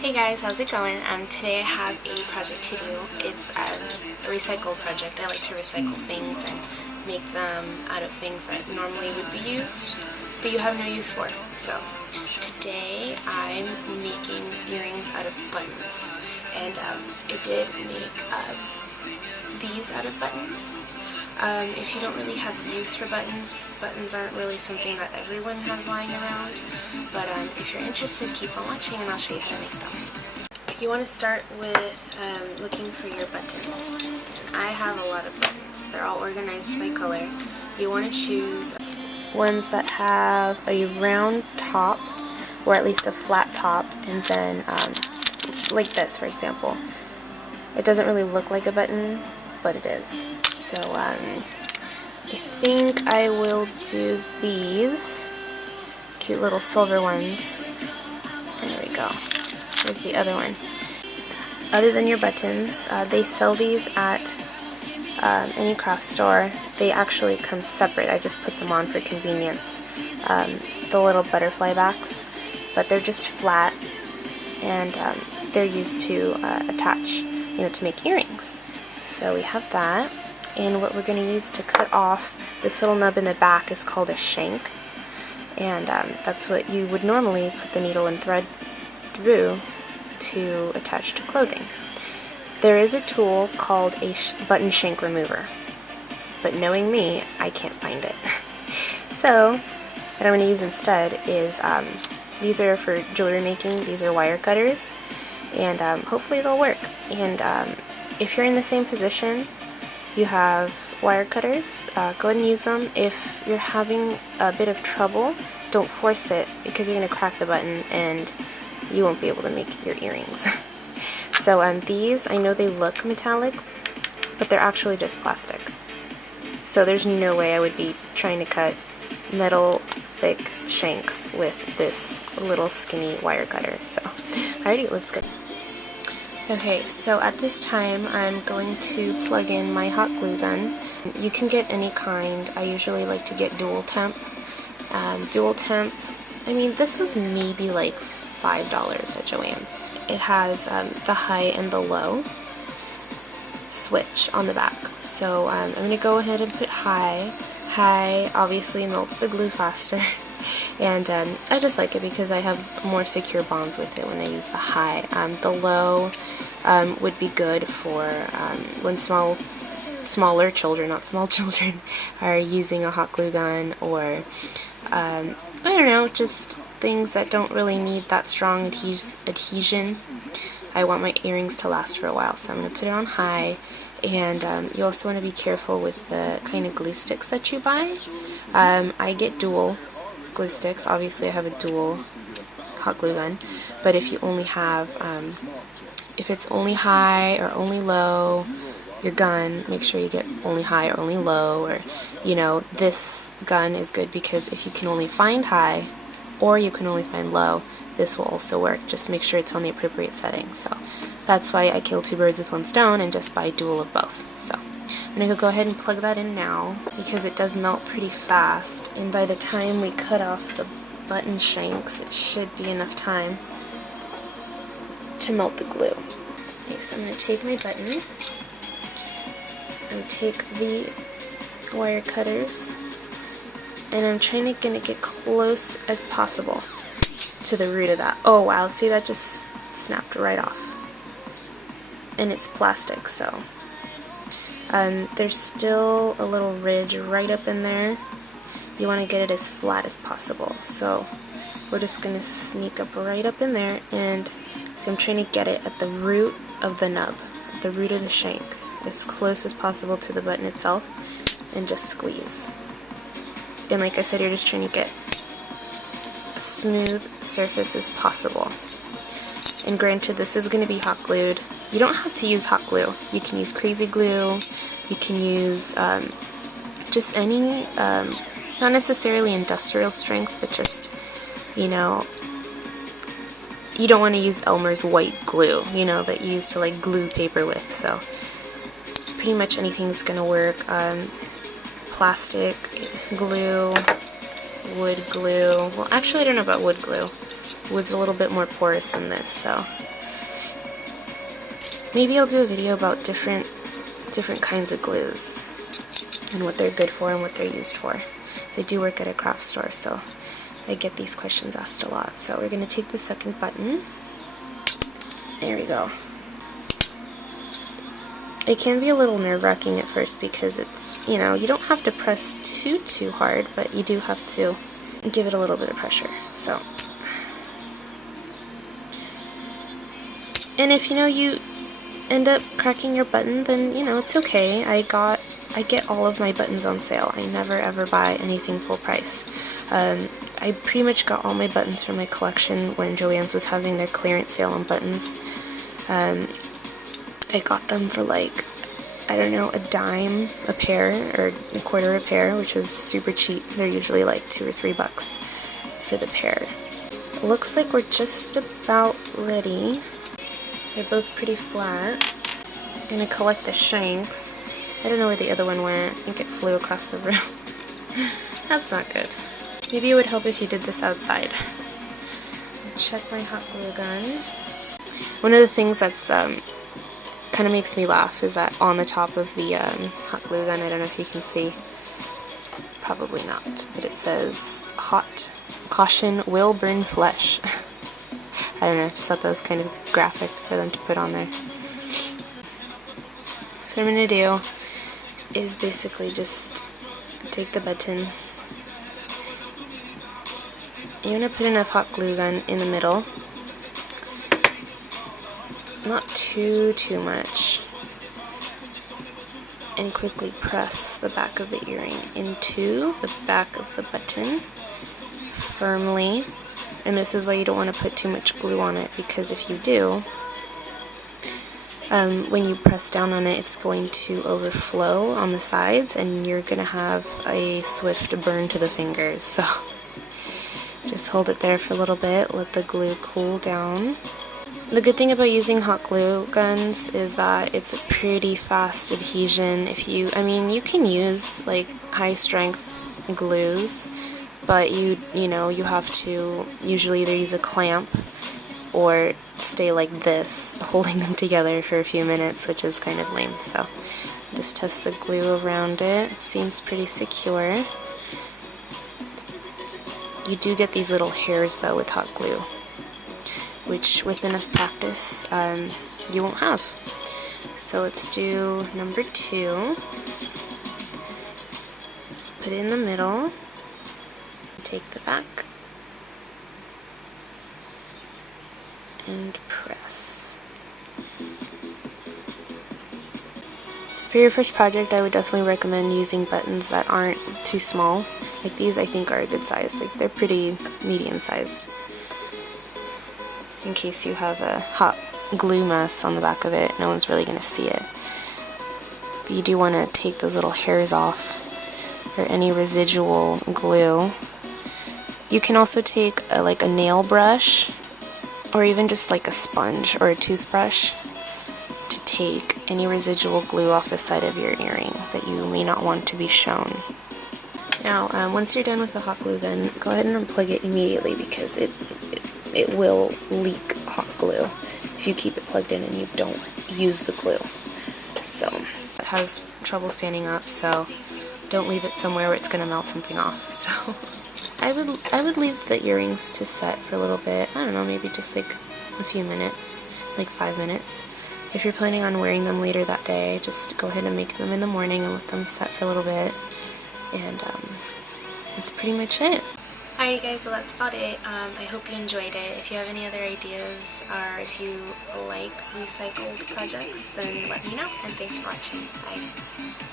Hey guys, how's it going? Today I have a project to do. It's a recycle project. I like to recycle things and make them out of things that normally would be used, but you have no use for. So today I'm making earrings out of buttons, and I did make these out of buttons. If you don't really have use for buttons, buttons aren't really something that everyone has lying around, but if you're interested, keep on watching and I'll show you how to make them. You want to start with looking for your buttons. I have a lot of buttons. They're all organized by color. You want to choose ones that have a round top, or at least a flat top, and then it's like this, for example. It doesn't really look like a button, but it is. So I think I will do these cute little silver ones. There we go. Here's the other one. Other than your buttons, they sell these at any craft store. They actually come separate. I just put them on for convenience. The little butterfly backs, but they're just flat, and they're used to attach, to make earrings. So we have that. And what we're going to use to cut off this little nub in the back is called a shank, and that's what you would normally put the needle and thread through to attach to clothing. There is a tool called a button shank remover, but knowing me, I can't find it. So what I'm going to use instead is, these are for jewelry making, these are wire cutters, and hopefully they'll work. And if you're in the same position, you have wire cutters, go ahead and use them. If you're having a bit of trouble, don't force it, because you're going to crack the button and you won't be able to make your earrings. So these, I know they look metallic, but they're actually just plastic. So there's no way I would be trying to cut metal thick shanks with this little skinny wire cutter. So alrighty, let's go. Okay, so at this time I'm going to plug in my hot glue gun. You can get any kind. I usually like to get dual temp. Dual temp, I mean, this was maybe like $5 at Joann's. It has the high and the low switch on the back. So I'm going to go ahead and put high. High obviously melts the glue faster. And I just like it because I have more secure bonds with it when I use the high. The low would be good for when smaller children, not small children, are using a hot glue gun, or I don't know, just things that don't really need that strong adhesion. I want my earrings to last for a while, so I'm going to put it on high. And you also want to be careful with the kind of glue sticks that you buy. I get dual glue sticks. Obviously I have a dual hot glue gun, but if you only have if it's only high or only low, your gun, make sure you get only high or only low. Or this gun is good because if you can only find high or you can only find low, this will also work. Just make sure it's on the appropriate setting. So that's why I kill two birds with one stone and just buy dual of both. So I'm going to go ahead and plug that in now, because it does melt pretty fast, and by the time we cut off the button shanks, it should be enough time to melt the glue. Okay, so I'm going to take my button and take the wire cutters, and I'm trying to get close as possible to the root of that. Oh wow, see, that just snapped right off. And it's plastic, so there's still a little ridge right up in there. You want to get it as flat as possible. So we're just going to sneak up right up in there, and so I'm trying to get it at the root of the nub, at the root of the shank, as close as possible to the button itself, and just squeeze. And like I said, you're just trying to get a smooth surface as possible. And granted, this is going to be hot glued. You don't have to use hot glue. You can use crazy glue. You can use just any, not necessarily industrial strength, but just, you don't want to use Elmer's white glue, that you use to like glue paper with. So pretty much anything's going to work. Plastic glue, wood glue. Well, actually I don't know about wood glue. Wood's a little bit more porous than this, so maybe I'll do a video about different kinds of glues and what they're good for and what they're used for. I do work at a craft store, so I get these questions asked a lot. So we're going to take the second button. There we go. It can be a little nerve-wracking at first because it's, you know, you don't have to press too hard, but you do have to give it a little bit of pressure. So, and if, you know, you end up cracking your button, then, you know, it's okay. I get all of my buttons on sale. I never ever buy anything full price. I pretty much got all my buttons from my collection when Joann's was having their clearance sale on buttons. I got them for like, I don't know, a dime a pair or a quarter a pair, which is super cheap. They're usually like $2 or $3 for the pair. It looks like we're just about ready. They're both pretty flat. I'm gonna collect the shanks. I don't know where the other one went. I think it flew across the room. That's not good. Maybe it would help if you did this outside. Check my hot glue gun. One of the things that's kind of makes me laugh is that on the top of the hot glue gun, I don't know if you can see, probably not, but it says hot caution will burn flesh. I don't know, I just thought that was kind of graphic for them to put on there. So what I'm going to do is basically just take the button. You're going to put enough hot glue gun in the middle. Not too much. And quickly press the back of the earring into the back of the button firmly. And this is why you don't want to put too much glue on it, because if you do, when you press down on it, it's going to overflow on the sides and you're going to have a swift burn to the fingers. So just hold it there for a little bit, let the glue cool down. The good thing about using hot glue guns is that it's a pretty fast adhesion. I mean, you can use like high strength glues, but you have to usually either use a clamp or stay like this, holding them together for a few minutes, which is kind of lame. So just test the glue around it. It seems pretty secure. You do get these little hairs though with hot glue, which with enough practice you won't have. So let's do number 2. Just put it in the middle, take the back, and press. For your first project, I would definitely recommend using buttons that aren't too small. Like these, I think, are a good size. Like they're pretty medium-sized, in case you have a hot glue mess on the back of it. No one's really going to see it. But you do want to take those little hairs off, or any residual glue. You can also take like a nail brush, or even just like a sponge or a toothbrush, to take any residual glue off the side of your earring that you may not want to be shown. Now, once you're done with the hot glue gun, go ahead and unplug it immediately, because it will leak hot glue if you keep it plugged in and you don't use the glue. So it has trouble standing up, so don't leave it somewhere where it's going to melt something off. So I would leave the earrings to set for a little bit. I don't know, maybe just like a few minutes, like 5 minutes. If you're planning on wearing them later that day, just go ahead and make them in the morning and let them set for a little bit. And that's pretty much it. Alright guys, so that's about it. I hope you enjoyed it. If you have any other ideas, or if you like recycled projects, then let me know. And thanks for watching. Bye.